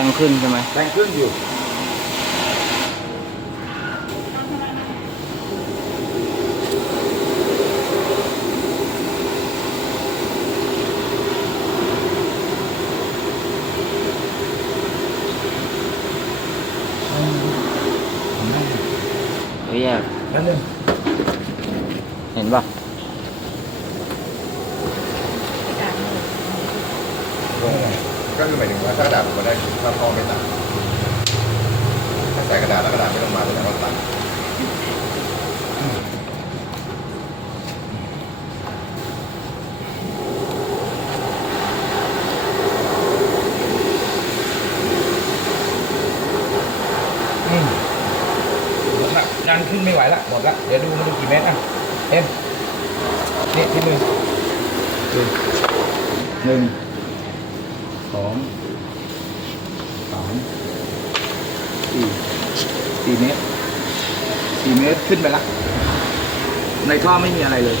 รงขึ้นใช่ไหมแรงขึ้นอยู่ เฮ้ยแยกนั่นนึงเห็นป่ะ ก็คือหมายถึงว่าถ้ากระดาษมันได้ถ้าพ่อไม่ตัดถ้าใส่กระดาษแล้วกระดาษไม่ลงมาแสดงว่าตัดอืมหมดละยันขึ้นไม่ไหวละหมดละเดี๋ยวดูมันกี่เมตรอะเอ็มนี่ที่มือหนึ่ง สองสามสี่สี่เมตรสี่เมตรขึ้นไปละในท่อไม่มีอะไรเลย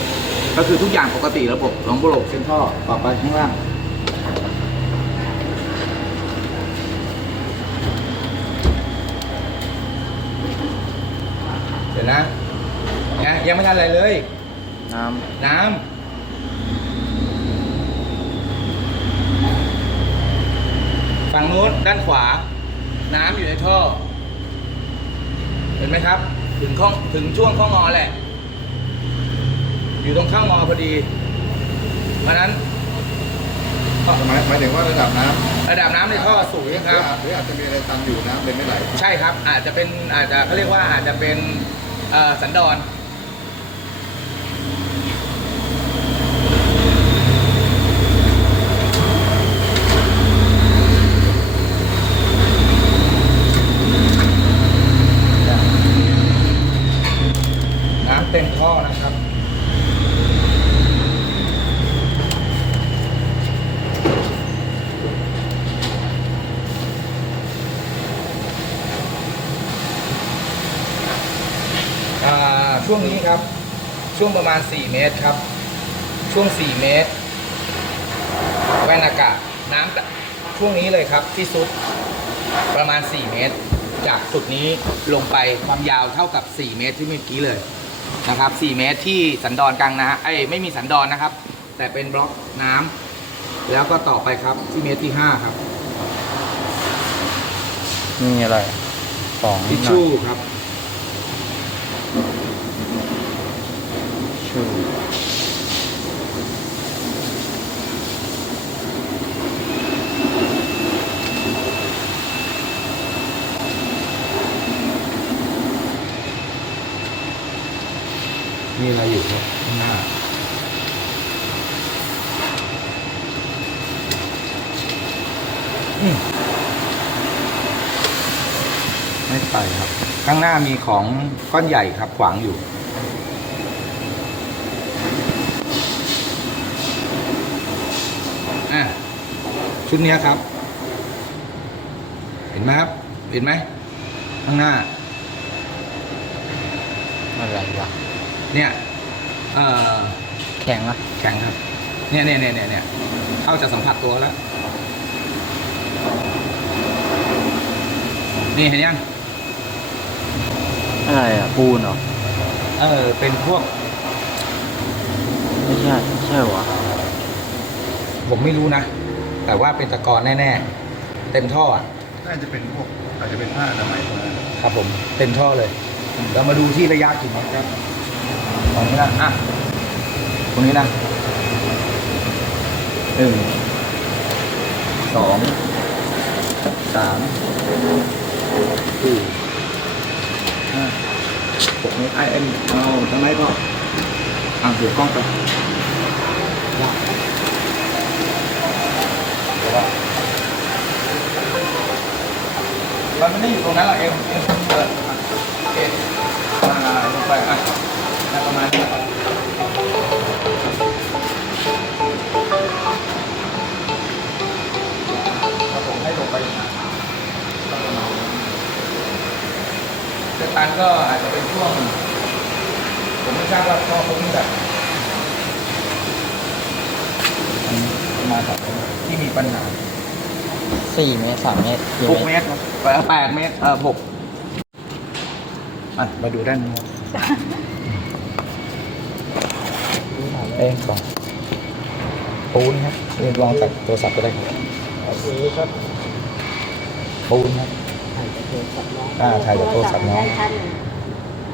ก็คือทุกอย่างปกติระบบหลองโบโลกเส้นท่อต่อไปข้างล่างเดี๋ยวนะยังยังไม่ทันอะไรเลย น้น้ำ ฝั่งนู้นด้านขวา น้ำอยู่ในท่อ เห็นไหมครับ ถึงข้องถึงช่วงข้องอแหละ อยู่ตรงข้างงอพอดี เพราะฉะนั้นหมายหมายถึงว่าระดับน้ำระดับน้ำในท่อสูงหรือนะครับอาจหรืออาจจะมีอะไรตันอยู่น้ำเลยไม่ไหล ใช่ครับ อาจจะเป็นอาจจะเขาเรียกว่าอาจจะเป็นเอ่อสันดอนน้ำเต็มท่อนะครับ อ่า ช่วงนี้ครับ ช่วงประมาณ 4 เมตรครับ ช่วง 4 เมตรแว่นอากาศน้ำจะช่วงนี้เลยครับที่สุดประมาณ 4 เมตร จากจุดนี้ลงไปความยาวเท่ากับ 4 เมตรที่เมื่อกี้เลยนะครับ 4 เมตรที่สันดอนกลางนะไอ้ยไม่มีสันดอนนะครับ แต่เป็นบล็อกน้ำแล้วก็ต่อไปครับที่เมตรที่ 5 ครับำนี่อะไรสองทิชชู่ครับ ชูมีอะไรอยู่ครับข้างหน้าไม่ไปครับ ข้างหน้ามีของก้อนใหญ่ครับขวางอยู่ ชุดเนี้ยครับ เห็นไหมครับ เห็นไหมข้างหน้าอะไรวะเนี่ยเอ่อแข็งอะแข็งครับเนี่ยเนี่ยเนี่ยเนี่ยเนี่ยเข้าจะสัมผัสตัวแล้ว นี่เห็นยังอะไรอะปูนเหรอเออเป็นพวก ไม่ใช่ ใช่วะผมไม่รู้นะ แต่ว่าเป็นตะกอนแน่ๆ เต็มท่ออะน่าจะเป็นพวกอาจจะเป็นผ้าอนามัยพวกนั้นครับผมเต็มท่อเลย เรามาดูที่ระยะกี่เมตรครับตรงนี้นะอะตรงนี้นะหนึ่งสองสามสี่ห้าหกเมตรไอเอ็นเอาทางไหนก็อะเดี๋ยวกล้องไป ว่ามันไม่ได้อยู่ตรงนั้นหรอกเอ็มเอ็มเปิดโอเคอ่าลงไปอะประมาณนี้ถ้าผมให้ลงไปอีกนะก็ประมาณนี้ต่ตันก็อาจจะเป็นช่วง ผมไม่ทราบว่าพ่อเขามีแบบ ประมาณแบบที่มีปัญหาสี่เมตรสามเมตรกี่หกเมเมตรตรเอ่อแปดเมตรเออหกอะมาดูด้านนี้ครับเองก่อนปูนครับเรียนลองจากโทรศัพท์ก็ได้ครับครับปูนครับ อ่าถ่ายจากโทรศัพท์น้อง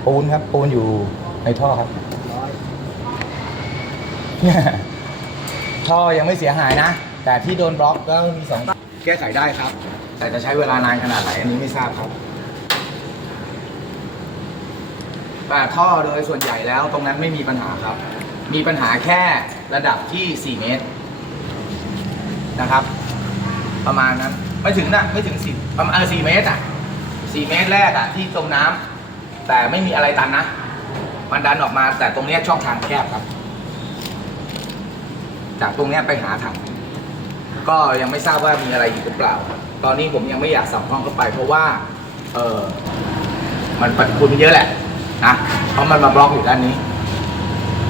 ปูนครับปูนอยู่ในท่อครับ ท่อยังไม่เสียหายนะ แต่ที่โดนบล็อกก็มีสองแก้ไขได้ครับ แต่จะใช้เวลานานขนาดไหนอันนี้ไม่ทราบครับแต่ท่อโดยส่วนใหญ่แล้วตรงนั้นไม่มีปัญหาครับ มีปัญหาแค่ระดับที่ 4 เมตรนะครับ ประมาณนั้นไม่ถึงนะไม่ถึงสี่ประมาณสี่เมตรอะสี่เมตรแรกอะที่จมน้ำแต่ไม่มีอะไรตันนะมันดันออกมาแต่ตรงเนี้ยช่องทางแคบครับ จากตรงเนี้ยไปหาถัง ก็ยังไม่ทราบว่ามีอะไรอีกหรือเปล่า ตอนนี้ผมยังไม่อยากสับห้องเข้าไป เพราะว่า เออมันปฏิคุณเยอะแหละนะเพราะมันมาบล็อกอยู่ด้านนี้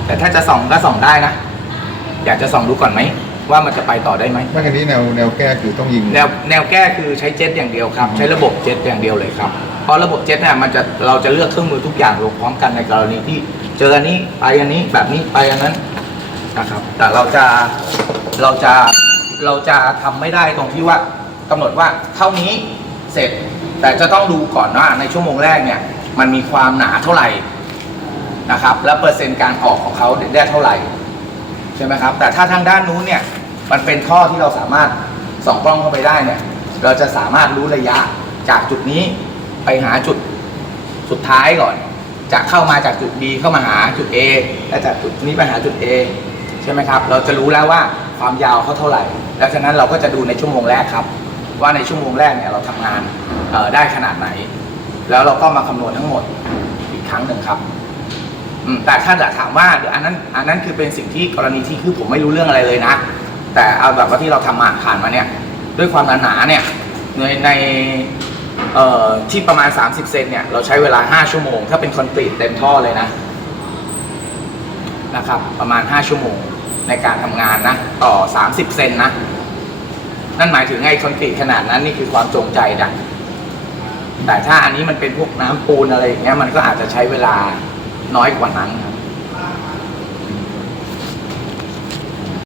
แต่ถ้าจะส่องก็ส่องได้นะ อยากจะส่องดูก่อนไหม ว่ามันจะไปต่อได้ไหม ไม่กันนี้แนวแนวแก้คือต้องยิง แนวแนวแก้คือใช้เจ็ตอย่างเดียวครับ ใช้ระบบเจ็ตอย่างเดียวเลยครับ เพราะระบบเจ็ตเนี่ยมันจะเราจะเลือกเครื่องมือทุกอย่างลงพร้อมกันในกรณีที่ เจออันนี้ไปอันนี้แบบนี้ไปอันนั้น นะครับ แต่เราจะเราจะเราจะทำไม่ได้ตรงที่ว่ากำหนดว่าเท่านี้เสร็จ แต่จะต้องดูก่อนว่าในชั่วโมงแรกเนี่ยมันมีความหนาเท่าไหร่นะครับ แล้วเปอร์เซ็นต์การออกของเขาได้เท่าไหร่ใช่ไหมครับ แต่ถ้าทางด้านนู้นเนี่ยมันเป็นท่อที่เราสามารถส่องกล้องเข้าไปได้เนี่ย เราจะสามารถรู้ระยะจากจุดนี้ไปหาจุดสุดท้ายก่อน จะเข้ามาจากจุด B เข้ามาหาจุด A และจากจุดนี้ไปหาจุด A ใช่ไหมครับ เราจะรู้แล้วว่าความยาวเขาเท่าไหร่ แล้วฉะนั้นเราก็จะดูในชั่วโมงแรกครับ ว่าในชั่วโมงแรกเนี่ยเราทำงานได้ขนาดไหน แล้วเราก็มาคำนวณทั้งหมดอีกครั้งหนึ่งครับแต่ถ้าจะถามว่าอันนั้นอันนั้นคือเป็นสิ่งที่กรณีที่คือผมไม่รู้เรื่องอะไรเลยนะ แต่เอาแบบว่าที่เราทำมาผ่านมาเนี่ย ด้วยความหนาๆเนี่ยในในที่ประมาณ 30 เซนเนี่ยเราใช้เวลา 5 ชั่วโมง ถ้าเป็นคอนกรีตเต็มท่อเลยนะนะครับ ประมาณ 5 ชั่วโมง ในการทำงานนะ ต่อ 30 เซนนะ นั่นหมายถึงไอ้คอนกรีตขนาดนั้นนี่คือความจงใจนะแต่ถ้าอันนี้มันเป็นพวกน้ำปูนอะไรอย่างเงี้ยมันก็อาจจะใช้เวลาน้อยกว่านั้นครับ